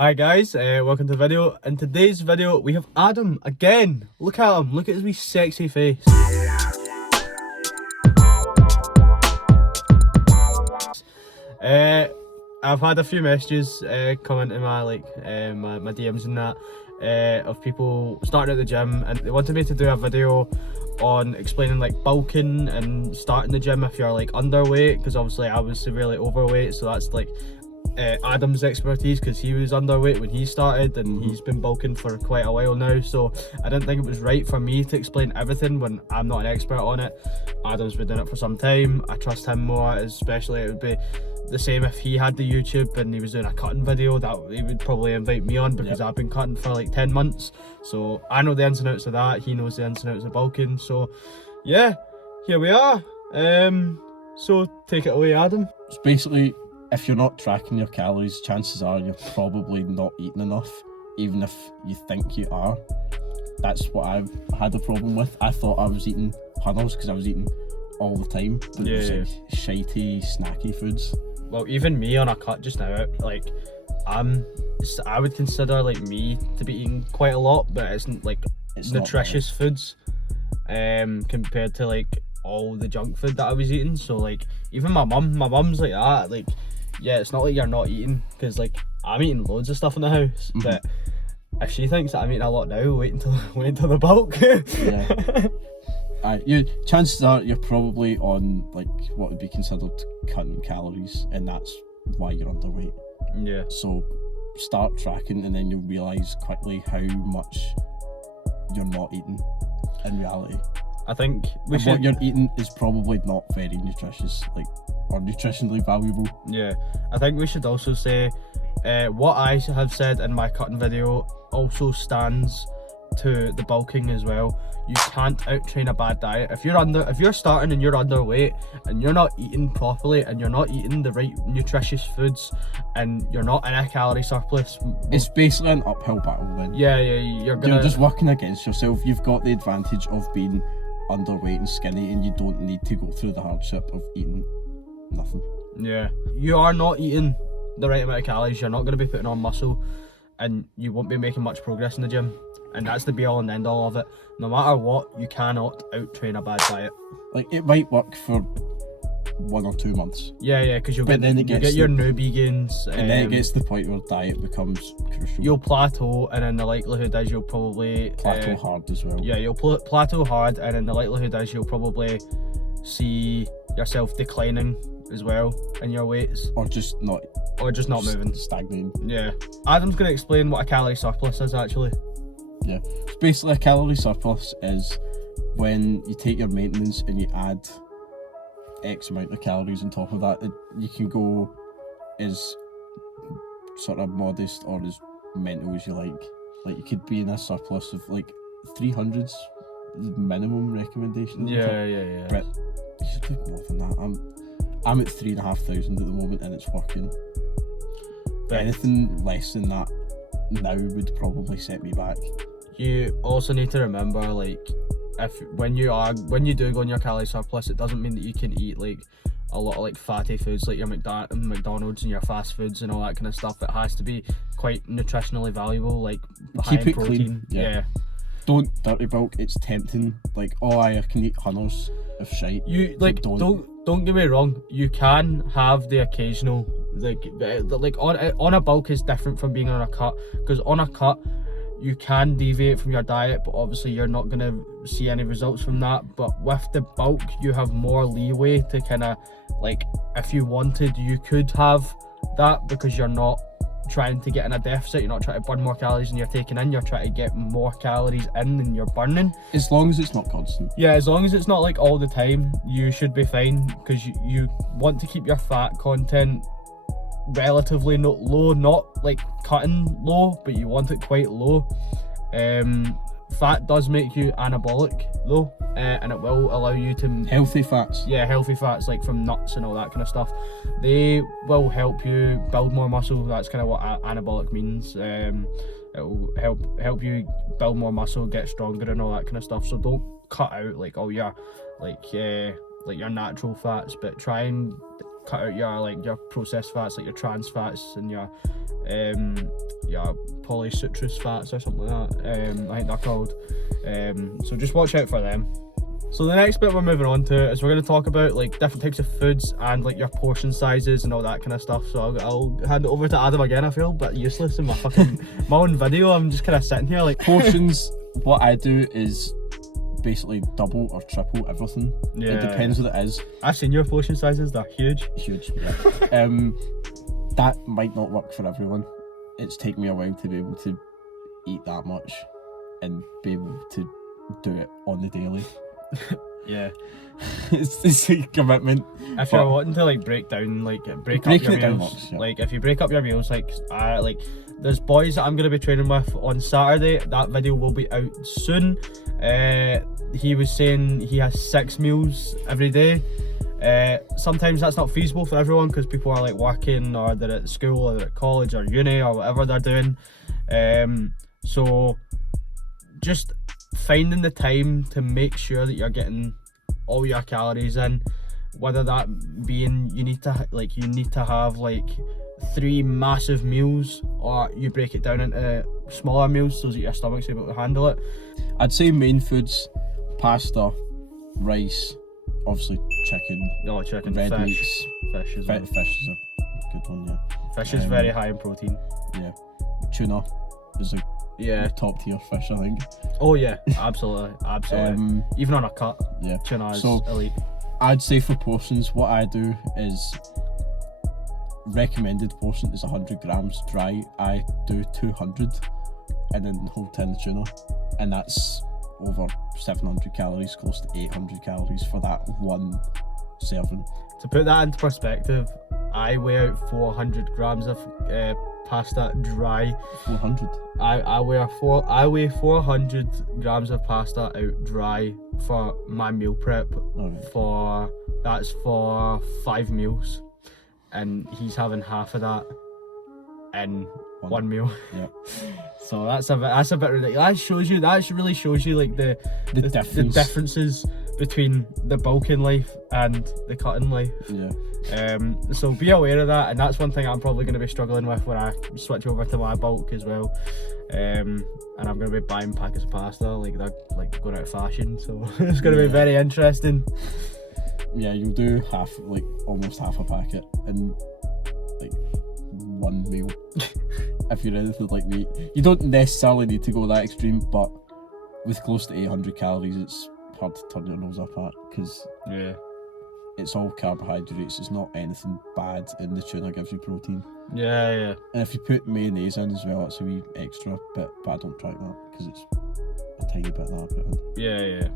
Hi guys, welcome to the video. In today's video we have Adam again. Look at him, look at his wee sexy face. I've had a few messages come into my my DMs and that of people starting at the gym, and they wanted me to do a video on explaining like bulking and starting the gym if you're like underweight, because obviously I was severely overweight, so that's like Adam's expertise because he was underweight when he started and he's been bulking for quite a while now, so I didn't think it was right for me to explain everything when I'm not an expert on it. Adam's been doing it for some time, I trust him more, especially it would be the same if he had the YouTube and he was doing a cutting video, that he would probably invite me on because I've been cutting for like 10 months, so I know the ins and outs of that, he knows the ins and outs of bulking, so yeah, here we are. So take it away, Adam. It's basically, if you're not tracking your calories, chances are you're probably not eating enough, even if you think you are. That's what I've had a problem with. I thought I was eating huddles because I was eating all the time, but it was like shitey, snacky foods. Well, even me on a cut just now, like I would consider like me to be eating quite a lot, but it's nutritious foods compared to like all the junk food that I was eating. So like even my mum's like that, like yeah, it's not like you're not eating, because like I'm eating loads of stuff in the house, but if she thinks that I'm eating a lot now, wait until the bulk. Chances are you're probably on like what would be considered cutting calories, and that's why you're underweight. Yeah. So start tracking, and then you'll realise quickly how much you're not eating in reality. I think what you're eating is probably not very nutritious, like, or nutritionally valuable. Yeah, I think we should also say what I have said in my cutting video also stands to the bulking as well. You can't out-train a bad diet. If you're starting and you're underweight and you're not eating properly and you're not eating the right nutritious foods and you're not in a calorie surplus, it's basically an uphill battle then. Yeah, you're just working against yourself. You've got the advantage of being underweight and skinny, and you don't need to go through the hardship of eating nothing. Yeah, you are not eating the right amount of calories, you're not going to be putting on muscle, and you won't be making much progress in the gym, and that's the be all and end all of it. No matter what, you cannot out-train a bad diet. Like, it might work for 1 or 2 months. Yeah, because you'll get your newbie gains, and then it gets to the point where diet becomes crucial. You'll plateau, and then the likelihood is you'll probably plateau hard as well. Yeah, you'll plateau hard, and then the likelihood is you'll probably see yourself declining as well in your weights, or just not moving, stagnating. Yeah. Adam's going to explain what a calorie surplus is actually. Yeah, so basically a calorie surplus is when you take your maintenance and you add X amount of calories on top of that. You can go as sort of modest or as mental as you like. Like, you could be in a surplus of like 300s, minimum recommendation. Yeah. But you should do more than that. I'm at 3,500 at the moment, and it's working. But anything less than that now would probably set me back. You also need to remember, like, when you do go on your calorie surplus, it doesn't mean that you can eat like a lot of like fatty foods like your McDonald's and your fast foods and all that kind of stuff. It has to be quite nutritionally valuable, like high in protein. Yeah. Don't dirty bulk. It's tempting. Like, I can eat hunters of shite. You like don't get me wrong. You can have the occasional like on a bulk is different from being on a cut, because on a cut you can deviate from your diet, but obviously you're not going to see any results from that. But with the bulk, you have more leeway to kind of, like, if you wanted, you could have that, because you're not trying to get in a deficit, you're not trying to burn more calories than you're taking in, you're trying to get more calories in than you're burning. As long as it's not constant. Yeah, as long as it's not like all the time, you should be fine, because you want to keep your fat content relatively low, not like cutting low, but you want it quite low. Fat does make you anabolic though, and it will allow you to healthy fats like from nuts and all that kind of stuff. They will help you build more muscle. That's kind of what anabolic means. It will help you build more muscle, get stronger and all that kind of stuff. So don't cut out like all your your natural fats, but try and cut out your processed fats, like your trans fats and your polycitrus fats or something like that. I think they're called. So just watch out for them. So the next bit we're moving on to is we're going to talk about like different types of foods and like your portion sizes and all that kind of stuff. So I'll hand it over to Adam again. I feel a bit useless in my own video. I'm just kind of sitting here like Portions, what I do is basically double or triple everything. Yeah. It depends what it is. I've seen your portion sizes. They're huge. Huge. Yeah. That might not work for everyone. It's taken me a while to be able to eat that much and be able to do it on the daily. Yeah. it's a commitment. If you're wanting to like break up your meals, like if you break up your meals, like there's boys that I'm gonna be training with on Saturday. That video will be out soon. He was saying he has 6 meals every day. Sometimes that's not feasible for everyone because people are like working or they're at school or they're at college or uni or whatever they're doing. So just finding the time to make sure that you're getting all your calories in, whether that being you need to have like 3 massive meals, or you break it down into smaller meals so that your stomach's able to handle it. I'd say main foods: pasta, rice, obviously chicken, chicken, red fish, meats. fish as well. Fish is a good one, yeah. Fish is very high in protein. Yeah, tuna is a top tier fish, I think. Oh yeah, absolutely. Even on a cut, yeah, tuna is elite. I'd say for portions, what I do is recommended portion is 100 grams dry. I do 200 and then the whole tin of tuna, and that's over 700 calories, close to 800 calories for that one serving. To put that into perspective, I weigh out 400 grams of pasta dry. 400. I weigh 400 grams of pasta out dry for my meal prep. Right. That's for 5 meals, and he's having half of that in one meal. Yeah. So that's a bit ridiculous. That really shows you like the differences between the bulking life and the cutting life. Yeah. So be aware of that, and that's one thing I'm probably going to be struggling with when I switch over to my bulk as well. And I'm going to be buying packets of pasta, like they're like going out of fashion. So it's going to be very interesting. Yeah, you'll do almost half a packet in like one meal. If you're anything like me, you don't necessarily need to go that extreme, but with close to 800 calories, it's hard to turn your nose up at because it's all carbohydrates. It's not anything bad, and the tuna gives you protein. Yeah. And if you put mayonnaise in as well, it's a wee extra bit, but I don't try that because it's a tiny bit that I put in. Yeah.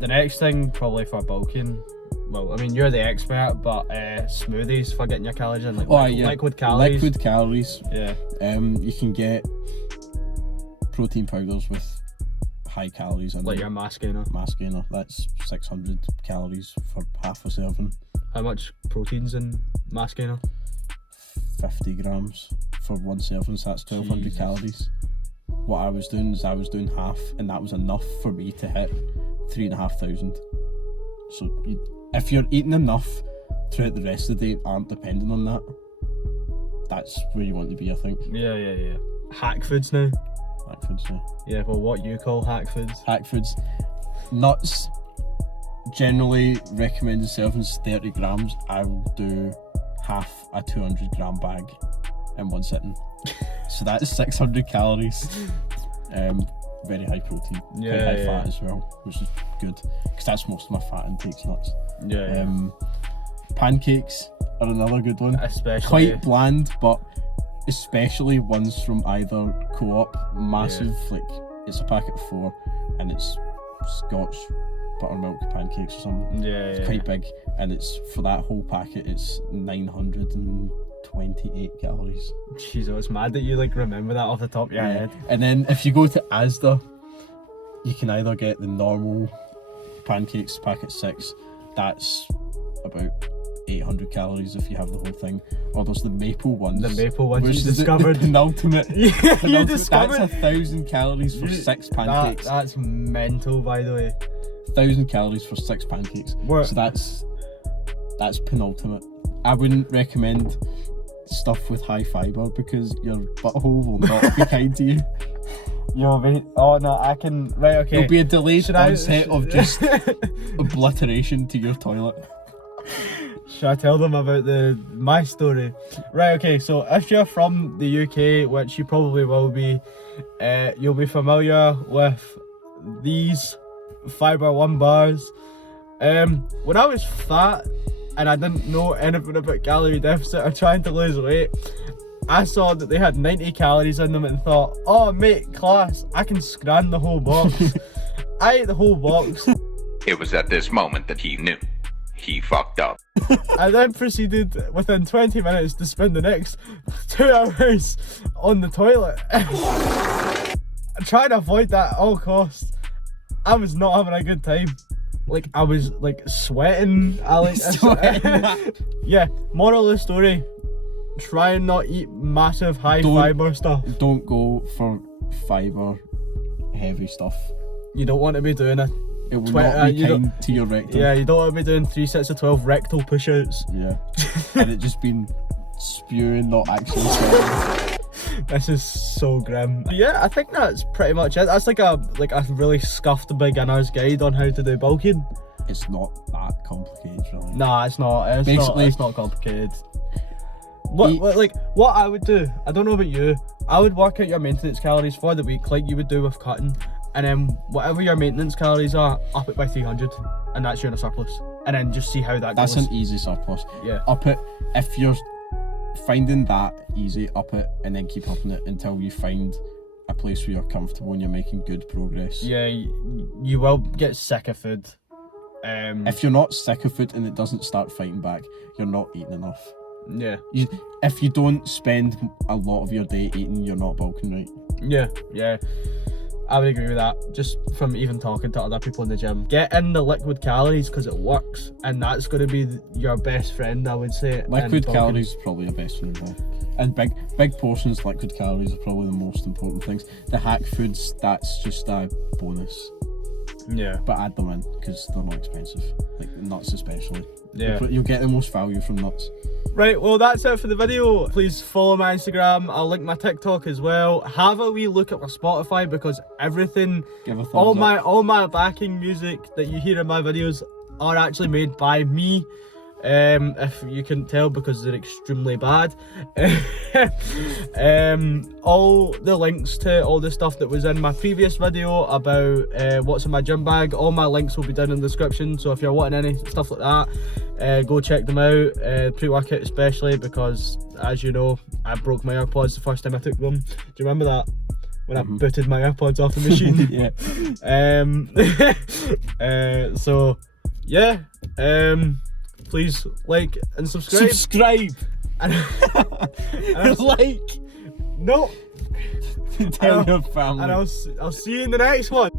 The next thing probably for bulking, well, I mean you're the expert, but smoothies for getting your calories in, liquid calories. Liquid calories. Yeah. You can get protein powders with high calories in like them. your mass gainer. Mass gainer, that's 600 calories for half a serving. How much protein's in mass gainer? 50 grams for one serving, so that's 1200 calories. What I was doing is I was doing half, and that was enough for me to hit 3,500. So if you're eating enough throughout the rest of the day, aren't dependent on that, that's where you want to be, I think. Yeah. Hack foods now. Hack foods, yeah. Yeah, well, what you call hack foods? Hack foods. Nuts. Generally recommended servings 30 grams. I will do half a 200 gram bag in one sitting. So that is 600 calories. Very high protein, quite high fat as well, which is good because that's most of my fat intake's nuts. Pancakes are another good one. Especially quite bland, but especially ones from either Co-op, massive, like it's a packet of 4 and it's Scotch buttermilk pancakes or something. It's quite big, and it's for that whole packet it's 928 calories. Jeez, it's mad that you like remember that off the top of your head. And then if you go to Asda, you can either get the normal pancakes, packet 6, that's about 800 calories if you have the whole thing, or there's the maple ones. The maple ones which you is discovered. The ultimate. You discovered. That's 1,000 calories for 6 pancakes. That's mental, by the way. 1,000 calories for 6 pancakes. What? So that's That's penultimate. I wouldn't recommend stuff with high fibre because your butthole will not be kind to you. Yo, mate. Oh no, I can. Right, okay. There'll be a delayed Should I- onset of just obliteration to your toilet. Should I tell them about my story? Right, okay, so if you're from the UK, which you probably will be, you'll be familiar with these Fibre One bars. When I was fat and I didn't know anything about calorie deficit or trying to lose weight, I saw that they had 90 calories in them and thought, oh mate, class, I can scran the whole box. I ate the whole box. It was at this moment that he knew. He fucked up. I then proceeded within 20 minutes to spend the next 2 hours on the toilet. Trying to avoid that at all costs. I was not having a good time. Like, I was like sweating. Yeah, moral of the story, try and not eat massive high fibre stuff. Don't go for fibre heavy stuff. You don't want to be doing it. It will not be kind to your rectum. Yeah, you don't want to be doing 3 sets of 12 rectal push-outs. Yeah. And it just been spewing, not actually sweating. This is so grim. Yeah, I think that's pretty much it. That's like a really scuffed beginner's guide on how to do bulking. It's not that complicated, really. Nah, it's not. It's not complicated. What I would do, I don't know about you, I would work out your maintenance calories for the week like you would do with cutting, and then whatever your maintenance calories are, up it by 300, and that's you in a surplus. And then just see how that goes. That's an easy surplus. Yeah. Up it, if you're finding that easy, up it and then keep upping it until you find a place where you're comfortable and you're making good progress. Yeah, you will get sick of food. If you're not sick of food and it doesn't start fighting back, you're not eating enough. Yeah. If you don't spend a lot of your day eating, you're not bulking right. Yeah. I would agree with that, just from even talking to other people in the gym. Get in the liquid calories because it works, and that's going to be your best friend, I would say. Liquid calories is probably your best friend, though. And big portions, liquid calories are probably the most important things. The hack foods, that's just a bonus. Yeah. But add them in because they're not expensive. Like nuts especially. Yeah. You'll get the most value from nuts. Right, well that's it for the video. Please follow my Instagram, I'll link my TikTok as well. Have a wee look at my Spotify because everything, Give a thumbs up. all my backing music that you hear in my videos are actually made by me. If you couldn't tell because they're extremely bad. All the links to all the stuff that was in my previous video about what's in my gym bag, all my links will be down in the description, so if you're wanting any stuff like that, go check them out, pre-workout especially, because as you know, I broke my AirPods the first time I took them. Do you remember that? When I booted my AirPods off the machine? Yeah. So yeah, please like and subscribe. And Like. no. Tell your family. And I'll see you in the next one.